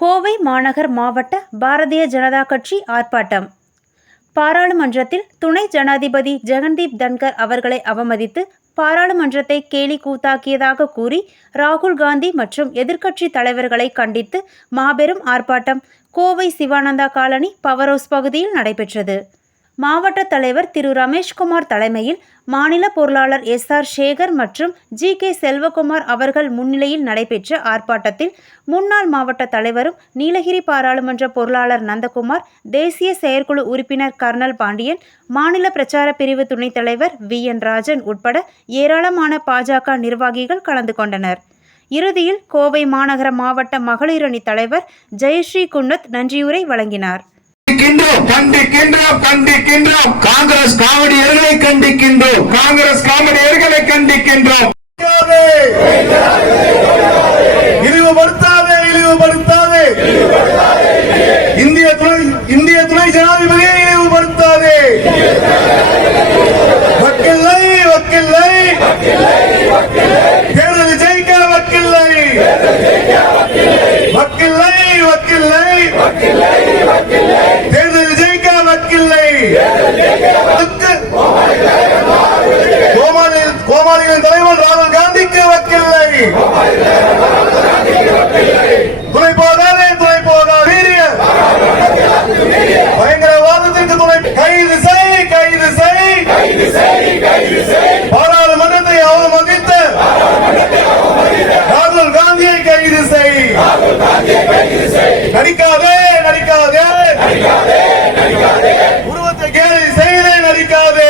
கோவை மாநகர் மாவட்ட பாரதிய ஜனதா கட்சி ஆர்ப்பாட்டம். பாராளுமன்றத்தில் துணை ஜனாதிபதி ஜெகன்தீப் தன்கர் அவர்களை அவமதித்து பாராளுமன்றத்தை கேலி கூத்தாக்கியதாக கூறி ராகுல் காந்தி மற்றும் எதிர்க்கட்சி தலைவர்களை கண்டித்து மாபெரும் ஆர்ப்பாட்டம் Kovai Sivananda colony power house பகுதியில் நடைபெற்றது. மாவட்ட தலைவர் திரு ரமேஷ்குமார் தலைமையில் மாநில பொருளாளர் எஸ் ஆர் சேகர் மற்றும் ஜி. கே. செல்வகுமார் அவர்கள் முன்னிலையில் நடைபெற்ற ஆர்ப்பாட்டத்தில் முன்னாள் மாவட்ட தலைவரும் நீலகிரி பாராளுமன்ற பொருளாளர் நந்தகுமார் தேசிய செயற்குழு உறுப்பினர் கர்னல் பாண்டியன் மாநில பிரச்சார பிரிவு துணைத் தலைவர் வி. என். ராஜன் உட்பட ஏராளமான பாஜக நிர்வாகிகள் கலந்து கொண்டனர். இறுதியில் கோவை மாநகர மாவட்ட மகளிரணி தலைவர் ஜெயஸ்ரீ குன்னத் நன்றியுரை வழங்கினார். கண்டிக்கின்றோம் கண்டிக்கின்றோம் கண்டிக்கின்றோம். காங்கிரஸ் காவடியர்களை கண்டிக்கின்றோம் காங்கிரஸ் காவடியர்களை கண்டிக்கின்றோம். ராகுல் காந்திக்கு வக்கில்லை. துணை போகாதே துணை போகா வீரிய. பயங்கரவாதத்திற்கு துணை கைது செய் கைது செய். பாராளுமன்றத்தை அவமதித்த ராகுல் காந்தியை கைது செய். நடிக்காதே நடிக்காதே. உருவத்தை கேள்வி செய்தே நடிக்காதே.